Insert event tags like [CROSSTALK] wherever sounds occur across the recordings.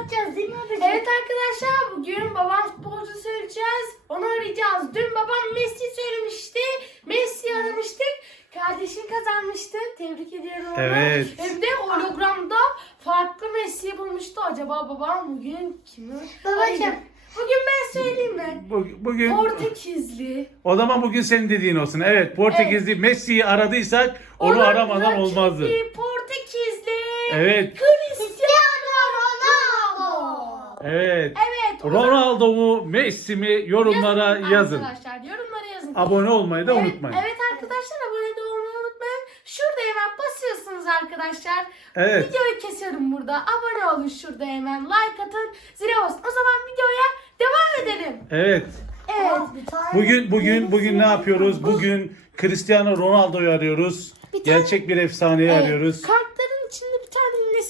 atacağız değil mi abi? Evet arkadaşlar bugün babam futbolcu söyleyeceğiz. Onu arayacağız. Dün babam Messi söylemişti. Messi aramıştık. Kardeşim kazanmıştı. Tebrik ediyorum onu. Evet. Hem de hologramda farklı Messi'yi bulmuştu. Acaba babam bugün kimi Babacığım. arayacak? Bugün ben söyleyeyim mi? Bu- Bugün Portekizli. o zaman bugün senin dediğin olsun. Evet Portekizli Messi'yi aradıysak onu aramadan olmazdı. Portekizli. Evet. Cristiano. Evet. Evet. o Ronaldo mu Messi mi yorumlara yazın. Arkadaşlar yorumlara yazın. Abone olmayı da Evet, unutmayın. Evet arkadaşlar abone de olmayı unutmayın. Şurada hemen basıyorsunuz arkadaşlar. Evet. Videoyu kesiyorum burada. Abone olun şurada hemen. Like atın. Zile basın. O zaman videoya devam edelim. Evet. Evet. Bir tane- Bugün bugün bugün ne yapıyoruz? Bugün Cristiano Ronaldo'yu arıyoruz. Gerçek bir efsaneyi Evet, arıyoruz. Bir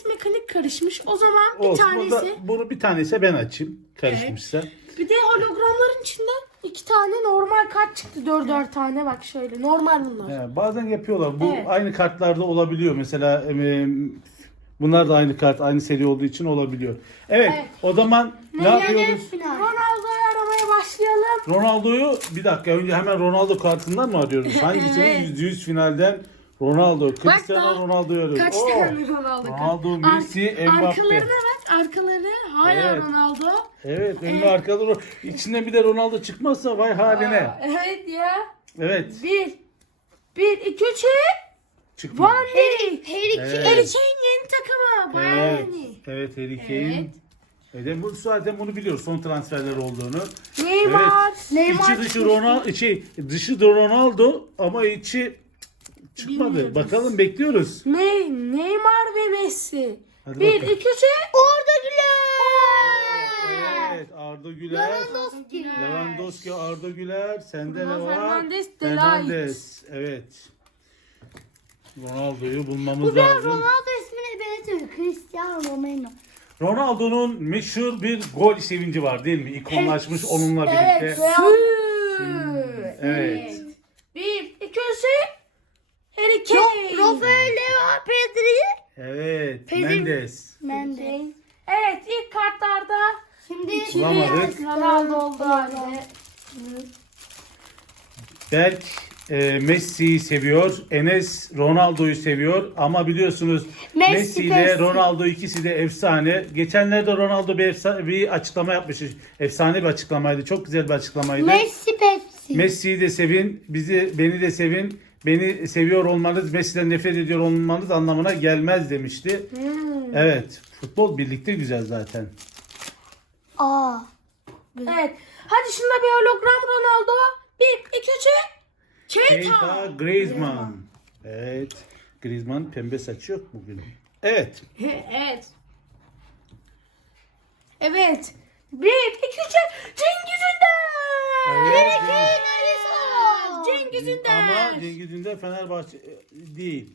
mekanik karışmış. O zaman bir Olsun. Bunu, da, tanesi. bunu bir tanesi ben açayım. Karışmışsa. Bir de hologramların içinde iki tane normal kart çıktı. Dört dört tane bak şöyle. Normal bunlar. He, bazen yapıyorlar. Bu Evet. aynı kartlarda olabiliyor. Mesela e, bunlar da aynı kart, aynı seri olduğu için olabiliyor. Evet. Evet. O zaman ne yapıyoruz? Ronaldo'yu aramaya başlayalım. Ronaldo'yu bir dakika önce hemen Ronaldo kartından mı arıyoruz? [LAUGHS] Hangisini? Evet. Yüzde yüz finalden Ronaldo. Cristiano daha Ronaldo'yu arıyoruz. Kaç Oo. tane Ronaldo kart? Ronaldo, Messi, Ar- Mbappe. Arkalarına bak. Arkaları hala Evet. Ronaldo. Evet, önlü arkalı. Ro- İçinden bir de Ronaldo çıkmazsa vay haline. Aa, evet ya. Evet. Bir. Bir, iki, üç. Çıkmadı. Van Dijk. Harry Evet. Kane. Harry Kane yeni takımı. Bayağı Evet. yeni. Evet, Harry Kane. Evet. bu zaten bunu biliyoruz son transferler olduğunu. Neymar. Neymar içi dışı Ronaldo, şey, dışı da Ronaldo ama içi çıkmadı. Bilmiyoruz. Bakalım bekliyoruz. Ne? Neymar ve Messi. Hadi bir, bakalım. iki, üç. Orada Güler. Evet, Arda Güler. Lewandowski. Lewandowski, Arda Güler. Sende ne Bruno var? Fernandes, Delight. Fernandes. Evet. Ronaldo'yu bulmamız Bu biraz lazım. Ronaldo ismine benziyor. Cristiano Ronaldo. Ronaldo'nun meşhur bir gol sevinci var değil mi? İkonlaşmış onunla birlikte. Evet. Evet. Bir, iki, üç. Harry Kane. Rafael Leo Pedri. Evet. Pedri- Mendes. Mendes. Evet ilk kartlarda Şimdi Bulamadık. Ronaldo oldu abi. Berk e, Messi'yi seviyor. Enes Ronaldo'yu seviyor. Ama biliyorsunuz Messi, Messi ile Messi. Ronaldo ikisi de efsane. Geçenlerde Ronaldo bir, efsa- bir açıklama yapmış. Efsane bir açıklamaydı. Çok güzel bir açıklamaydı. Messi Pepsi. Messi'yi de sevin, bizi beni de sevin. Beni seviyor olmanız, Messi'den nefret ediyor olmanız anlamına gelmez demişti. Hmm. Evet, futbol birlikte güzel zaten. Aa. Evet. Hadi şunda bir hologram Ronaldo. Bir, iki, üç. Keita Keita. Griezmann. Evet, Griezmann pembe saçı yok bugün. Evet, [LAUGHS] evet. Evet. Bir, iki, üç. Cengiz Ünder. Evet, Cengiz. Ünder. ama Cengiz Ünder Fenerbahçe e, değil.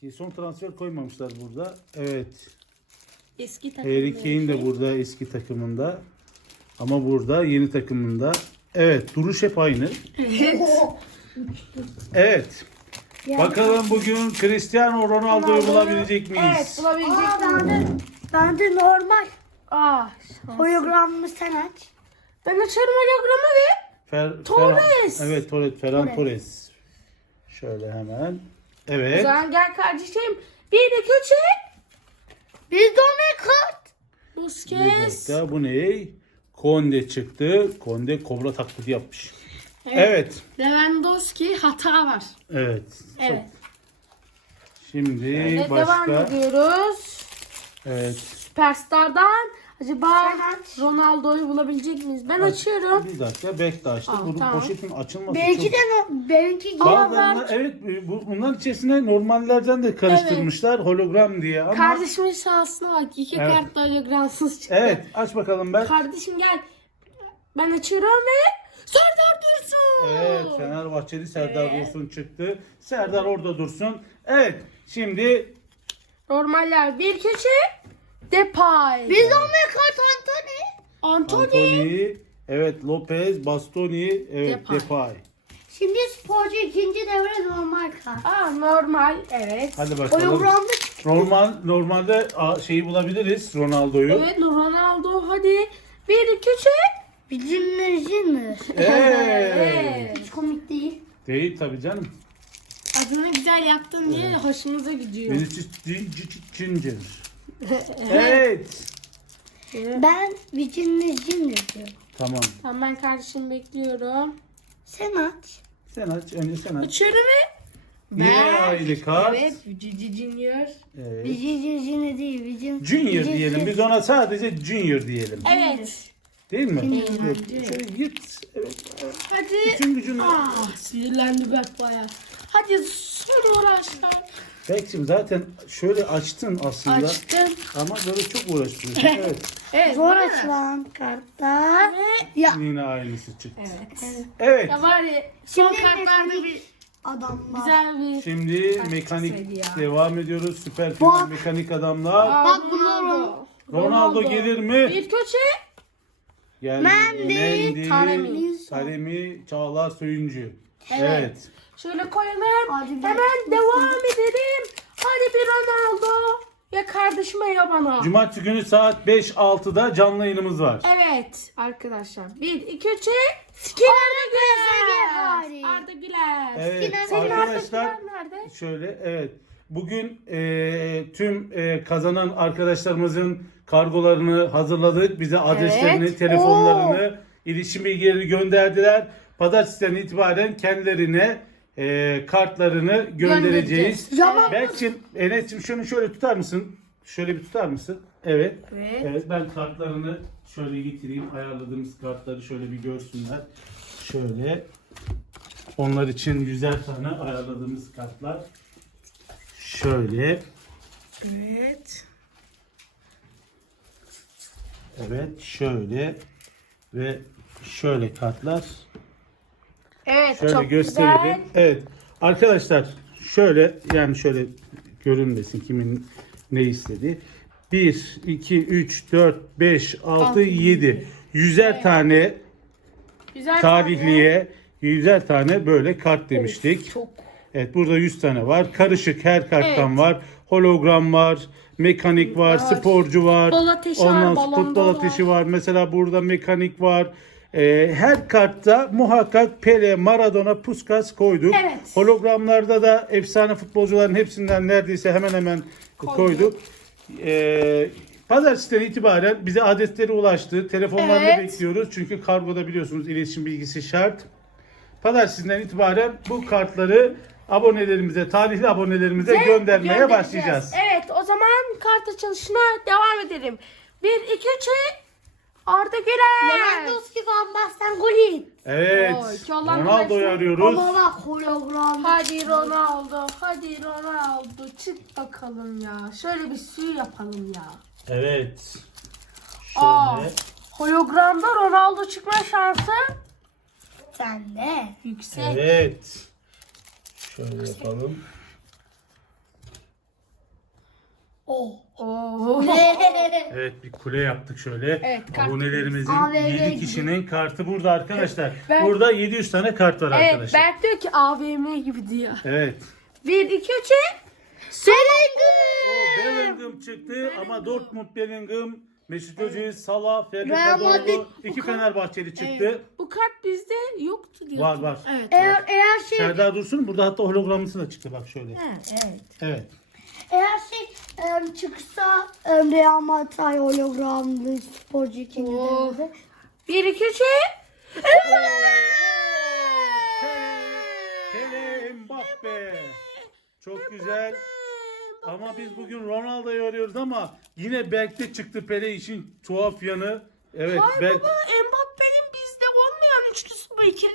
Ki son transfer koymamışlar burada. Evet, Eski Harry Kane de burada eski takımında. Ama burada yeni takımında. Evet, duruş hep aynı. Evet. [LAUGHS] Bakalım bugün Cristiano Ronaldo'yu bulabilecek miyiz? Evet bulabilecek Aa miyim? bende, bende normal. Aa, Hologramını sen aç. ben açarım hologramı ve Fer, Torres. Ferhan- evet, Torres, Ferhan Torres. Torres. Şöyle hemen. o Evet. zaman gel kardeşim. Bir, iki, üç. Bizde o ne kart? Bir Busquets. dakika bu ne? Konde çıktı. Konde kobra taklidi yapmış. Evet. Lewandowski hata var. Evet. Evet. Şimdi Ve devam başka. ediyoruz. Evet. Süperstar'dan acaba aç. Ronaldo'yu bulabilecek miyiz? Ben açıyorum. Bir dakika bekle açtık. Aa, Bunun tamam. poşetin açılması Belki çok... de no, benimki gibi. Bazılarına evet bu, bunların içerisine normallerden de karıştırmışlar hologram diye ama Kardeşimin şansına bak. iki Evet. kart da hologramsız çıktı. evet aç bakalım ben. Kardeşim gel. Ben açıyorum ve Serdar Dursun. Evet Fenerbahçeli Serdar Dursun çıktı. Serdar orada dursun. Evet şimdi Normaller 1 köşe. Depay. Ne kart Antony? Anthony. Antony, evet Lopez, Bastoni, evet Depay. Depay. Şimdi sporcu ikinci devre normal kart. Aa normal evet. Hadi bakalım. Hologramda Normal normalde a, şeyi bulabiliriz Ronaldo'yu. Evet Ronaldo hadi. Bir iki üç. Bizim Junior. [LAUGHS] Evet. Hiç komik değil. Değil tabii canım. Adını güzel yaptın diye hoşumuza gidiyor. Vinicius Junior. Evet. Ben Junior diyorum. Tamam. Tamam ben kardeşim bekliyorum. Sen aç. Sen aç. Önce sen aç. Açıyorum ve Yine aynı kart. Evet, Cici Junior. Evet. Virginia Junior değil. Virginia Junior diyelim. Biz ona sadece Junior diyelim. Evet. Değil mi? Junior. Evet. Şöyle git. Evet. Hadi. Bütün gücünü. Ah, sinirlendi bak baya. Hadi son uğraşlar. Bekçim zaten şöyle açtın aslında. Açtım. Ama böyle çok uğraştırıyorsun. [LAUGHS] Evet. Evet. Zor değil mi? açılan kartlar. Ya. Yine aynısı çıktı. evet. Evet. Ya var ya son Şimdi kartlarda bir adamlar. güzel bir Şimdi mekanik ya? devam ediyoruz. Süper final Bak. mekanik adamlar. Aa, Bak bunlar Ronaldo. Ronaldo gelir mi? Bir köşe. Geldi. Mendy, Mendy, Taremi. Taremi, Çağlar Söyüncü. Evet. Evet. Şöyle koyalım. Hadi Hemen devam edelim. Hadi bir Ronaldo. Ya kardeşime ya bana. Cumartesi günü saat 5-6'da canlı yayınımız var. Evet arkadaşlar. Bir, iki, üç. Arda Güler. Güler. Arda Güler. Evet Senin arkadaşlar Arda Güler nerede? şöyle evet. Bugün e, tüm e, kazanan arkadaşlarımızın kargolarını hazırladık. Bize adreslerini, Evet. telefonlarını, iletişim bilgileri gönderdiler. Pazartesiden itibaren kendilerine e, kartlarını göndereceğiz. Berk'cim, Enes'cim şunu şöyle tutar mısın? Şöyle bir tutar mısın? Evet. Evet. Evet ben kartlarını şöyle getireyim. Ayarladığımız kartları şöyle bir görsünler. Şöyle. Onlar için yüzer tane ayarladığımız kartlar. Şöyle. Evet. Evet şöyle. Ve şöyle kartlar. Evet Şöyle çok gösterelim. güzel. Evet. Arkadaşlar şöyle yani şöyle görünmesin kimin ne istediği. 1, 2, 3, 4, 5, 6, 7. Yüzer tane Güzel tarihliye yüzer tane böyle kart demiştik. Çok. Evet burada 100 tane var. Karışık her karttan Evet. var. Hologram var, mekanik var, Var. sporcu var. Futbol ateşi var, Ondan sonra balonda futbol var. ateşi var. Mesela burada mekanik var. Ee, her kartta muhakkak Pele, Maradona, Puskas koyduk. Evet. Hologramlarda da efsane futbolcuların hepsinden neredeyse hemen hemen koyduk. Ee, Pazartesiden itibaren bize adresleri ulaştı. Telefonlarını Evet. bekliyoruz. Çünkü kargoda biliyorsunuz iletişim bilgisi şart. Pazartesinden itibaren bu kartları abonelerimize, tarihli abonelerimize Ve göndermeye başlayacağız. Evet o zaman kart açılışına devam edelim. Bir, iki, üç. Arda Güler. Lewandowski Van Basten golü. Evet. Oy, Ronaldo'yu arıyoruz. Ama bak hologram. Hadi Ronaldo, hadi Ronaldo çık bakalım ya. Şöyle bir suyu yapalım ya. Evet. Aa, Şöyle. hologramda Ronaldo çıkma şansı Sen de. yüksek. Evet. Şöyle yapalım. Oh. Oo. Evet bir kule yaptık şöyle. Evet, kart. Abonelerimizin AVM 7 gibi. kişinin kartı burada arkadaşlar. Ben- Burada 700 tane kart var Evet, arkadaşlar. Berk diyor ki AVM gibi diyor. Evet. Bir, iki, üç. O Bellingham çıktı ama Dortmund Bellingham, Mesut Özil, Salah, Ferdi Real Madrid- Kadıoğlu, iki Fenerbahçeli çıktı. Bu kart bizde yoktu diyor. Var var. Evet. Eğer eğer şey Serdar Dursun burada hatta hologramlısı da çıktı bak şöyle. Evet. Evet. Eğer şey em, çıksa em, Real Madrid hologramlı sporcu ikinci Oh. devrede. Bir, iki, üç. Pele Mbappe. Çok güzel. Ama biz bugün Ronaldo'yu arıyoruz ama yine Berk'te çıktı Pele için tuhaf yanı. Evet Ay Berk. baba Mbappe'nin bizde olmayan üçlüsü bu ikili.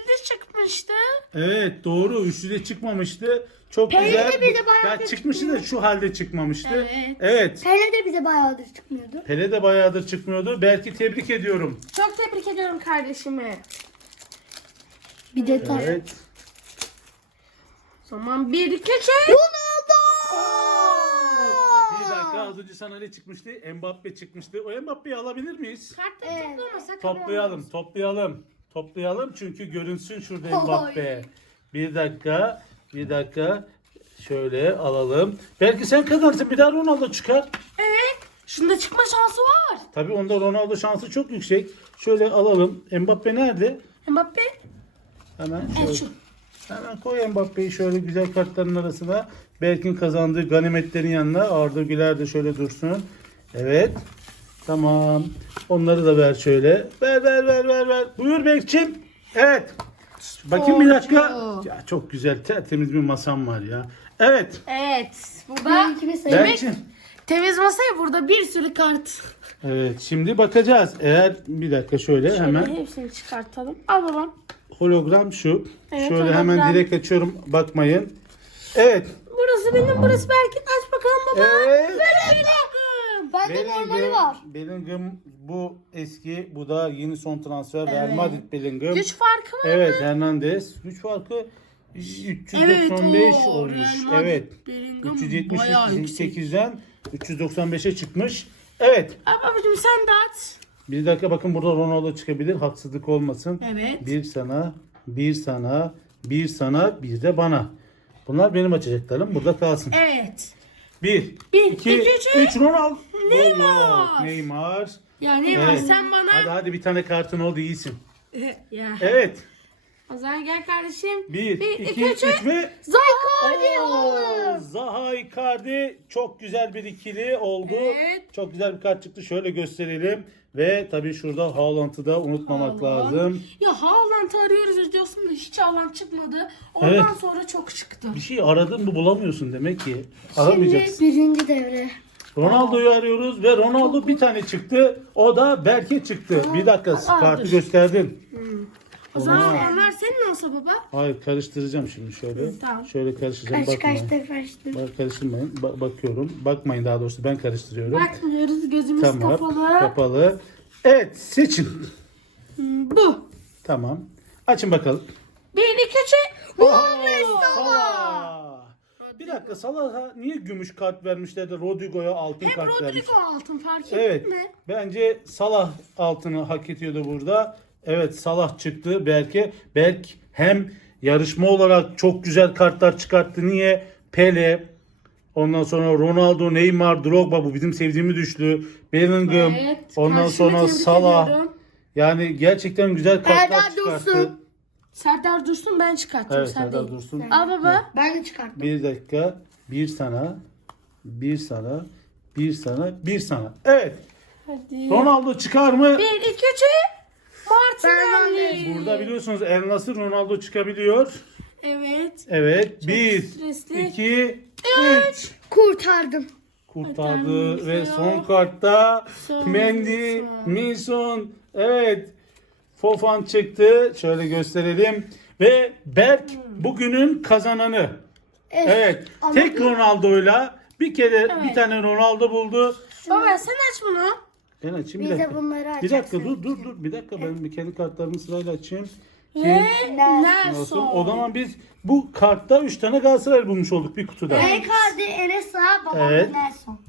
Evet doğru üçlü de çıkmamıştı. Çok Pele güzel. de bir de bayağı ya çıkmıştı da şu halde çıkmamıştı. Evet. Evet. Pele de bize bayağıdır çıkmıyordu. Pele de bayağıdır çıkmıyordu. Belki tebrik ediyorum. Çok tebrik ediyorum kardeşimi. Bir detay. Evet. O zaman bir, iki, üç. Bir dakika az önce sana ne çıkmıştı? Mbappe çıkmıştı. O Mbappe'yi alabilir miyiz? Kartları Evet. toplamasak Toplayalım, toplayalım. Toplayalım çünkü görünsün şurada. Mbappe. Bir dakika. Bir dakika. Şöyle alalım. Belki sen kazanırsın. Bir daha Ronaldo çıkar. Evet. Şunda çıkma şansı var. Tabii onda Ronaldo şansı çok yüksek. Şöyle alalım. Mbappe nerede? Mbappe. Hemen şöyle. şu. Hemen koy Mbappe'yi şöyle güzel kartların arasına. Berk'in kazandığı ganimetlerin yanına. Arda Güler de şöyle dursun. Evet. Tamam. Onları da ver şöyle. Ver ver ver ver ver. Buyur Berk'cim. Evet. Bakayım bir dakika. Sporcu. Ya çok güzel tertemiz bir masam var ya. Evet. Evet. Burada Benimkini sayın. Berk'cim. temiz masaya burada bir sürü kart. Evet şimdi bakacağız. Eğer bir dakika şöyle, Şöyle hemen hepsini çıkartalım. Al babam. hologram şu. Evet, şöyle hologram. hemen direkt açıyorum. Bakmayın. Evet. Burası benim, burası belki. Aç bakalım baba. Evet. Böyle bakın. Bende normali var. Bellingham bu eski, bu da yeni son transfer. Real Madrid Bellingham. Güç farkı var. Evet Hernandez. Güç farkı 395 Evet, o olmuş. Real Madrid Evet. Bellingham bayağı yüksek. 378'den 395'e çıkmış. Evet. Al babacığım sen de aç. Bir dakika bakın burada Ronaldo çıkabilir. Haksızlık olmasın. Evet. Bir sana, bir sana, bir sana, bir de bana. Bunlar benim açacaklarım. Burada kalsın. Evet. Bir, Bir, iki, iki, üç, üç Ronaldo. Neymar. Neymar. Yani var Evet. sen bana. Hadi hadi bir tane kartın oldu iyisin. ya. Evet. O zaman gel kardeşim. Bir, Bir, iki, iki, üç, üç. ve Zaha Oo, Zaha Icardi çok güzel bir ikili oldu. Evet. Çok güzel bir kart çıktı. Şöyle gösterelim. Ve tabii şurada Haaland'ı da unutmamak Haaland. lazım. Ya Haaland'ı arıyoruz diyorsun da hiç Haaland çıkmadı. Ondan Evet. sonra çok çıktı. Bir şey aradın mı bulamıyorsun demek ki. Şimdi Aramayacaksın. birinci devre. Ronaldo'yu arıyoruz ve Ronaldo bir tane çıktı. O da Berke çıktı. Bir dakika kartı gösterdin. O zaman Aa. onlar senin olsa baba. Hayır karıştıracağım şimdi şöyle. Tamam. Şöyle karıştıracağım. Kaç Bakmayın. kaçta kaçtı. Bak karıştırmayın. Ba- bakıyorum. Bakmayın daha doğrusu ben karıştırıyorum. Bakmıyoruz gözümüz tamam. kapalı. Kapalı. Evet seçin. Bu. Tamam. Açın bakalım. Bir, iki, üç. Salah. Bir dakika Salah'a niye gümüş kart vermişler de Rodrigo'ya altın Hep kart vermiş? Rodrigo altın fark ettin Evet. mi? Bence Salah altını hak ediyordu burada. Evet Salah çıktı Berke. Berk hem yarışma olarak çok güzel kartlar çıkarttı. Niye? Pele, ondan sonra Ronaldo, Neymar, Drogba bu bizim sevdiğimiz üçlü. Bellingham, Evet, ondan sonra Salah. Yani gerçekten güzel kartlar Serdar çıkarttı. Dursun. Serdar Dursun ben çıkartacağım Evet Serdar değil. Dursun. Al baba. Ben de çıkarttım. Bir dakika. Bir sana. Bir sana. Bir sana. Bir sana. Evet. Hadi. Ronaldo çıkar mı? 1, 2, 3, Partnerlik. Burada biliyorsunuz El Nasır Ronaldo çıkabiliyor. Evet. Evet. bir, stresli. iki, üç. Kurtardım. Kurtardı ve son kartta Son Mendy, Minson, evet Fofan çıktı. Şöyle gösterelim. Ve Berk hmm. bugünün kazananı. Evet. Ama- Tek Ronaldo'yla bir kere bir tane Ronaldo buldu. Baba sen aç bunu. Ben açayım bir dakika. bunları Bir dakika dur dur dur. Bir dakika ben bir kendi kartlarımı sırayla açayım. Ve Nelson. Nelson. O zaman biz bu kartta 3 tane Galatasaray bulmuş olduk bir kutuda. Icardi, Enes Sağ, babam Evet. Nelson.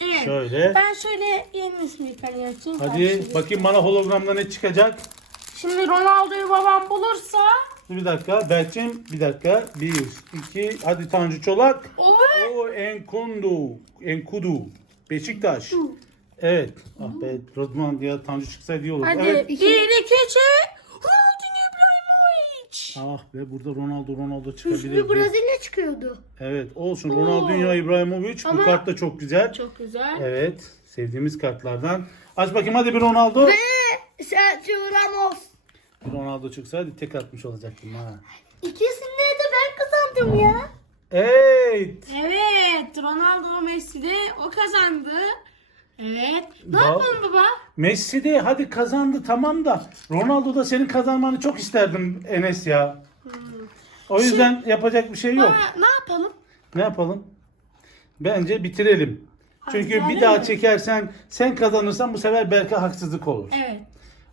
Evet. Şöyle. Ben şöyle yeni ismi açayım. Hadi bakayım bana hologramda ne çıkacak. Şimdi Ronaldo'yu babam bulursa. Dur Bir dakika. Berk'cim bir dakika. 1, 2, hadi Tanju Çolak. Oy. O Enkundu. Enkudu. Beşiktaş. Evet. Ah be Rodman ya Tanju çıksaydı iyi olur. Hadi. Evet. Bir, iki, üç. Ronaldinho İbrahimovic. Ah be burada Ronaldo Ronaldo Üçlü çıkabilirdi. Brezilya çıkıyordu. Evet olsun. Ronaldinho İbrahimovic. Bu Ama- kart da çok güzel. Çok güzel. Evet. Sevdiğimiz kartlardan. Aç bakayım hadi bir Ronaldo. Ve Sergio Ramos. Bir Ronaldo çıksaydı tek atmış olacaktım ha. İkisinde de ben kazandım ya. Evet. Evet. Ronaldo Messi de o kazandı. Evet. Ne Ba- yapalım baba? Messi de hadi kazandı tamam da Ronaldo da senin kazanmanı çok isterdim Enes ya. O yüzden yapacak bir şey yok. Baba, ne yapalım? Ne yapalım? Bence bitirelim. Çünkü bir daha mi? çekersen sen kazanırsan bu sefer belki haksızlık olur. Evet.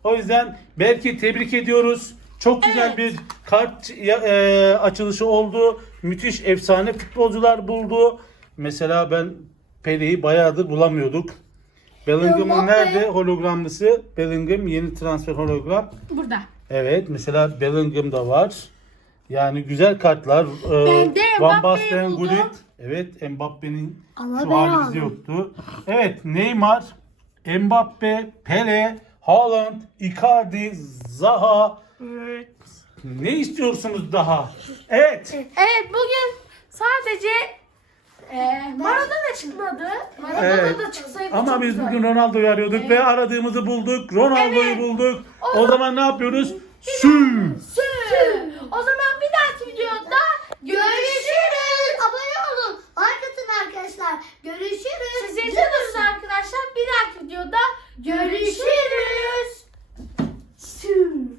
O yüzden belki tebrik ediyoruz. Çok güzel Evet. bir kart ya- e, açılışı oldu. Müthiş efsane futbolcular buldu. Mesela ben Pele'yi bayağıdır bulamıyorduk. Bellingham'ın Mbappe. nerede hologramlısı? Bellingham yeni transfer hologram. Burada. Evet mesela Bellingham da var. Yani güzel kartlar. Ee, Ben de Van Basten, buldum. Gullit. Evet Mbappe'nin Ama şu ben hali aldım. bizde yoktu. Evet Neymar, Mbappe, Pele, Haaland, Icardi, Zaha. Evet. Ne istiyorsunuz daha? Evet. Evet bugün sadece ee, Maradona çıkmadı. Maradona Evet. da çıksaydı çok Ama biz güzel. bugün Ronaldo'yu arıyorduk ve aradığımızı bulduk. Ronaldo'yu Evet. bulduk. O, O zaman ne yapıyoruz? Sü. Sü. O zaman bir dahaki videoda Görüşürüz. Abone olun. Like arkadaşlar. Görüşürüz. Siz izliyorsunuz arkadaşlar. Bir dahaki videoda görüşürüz. Sü.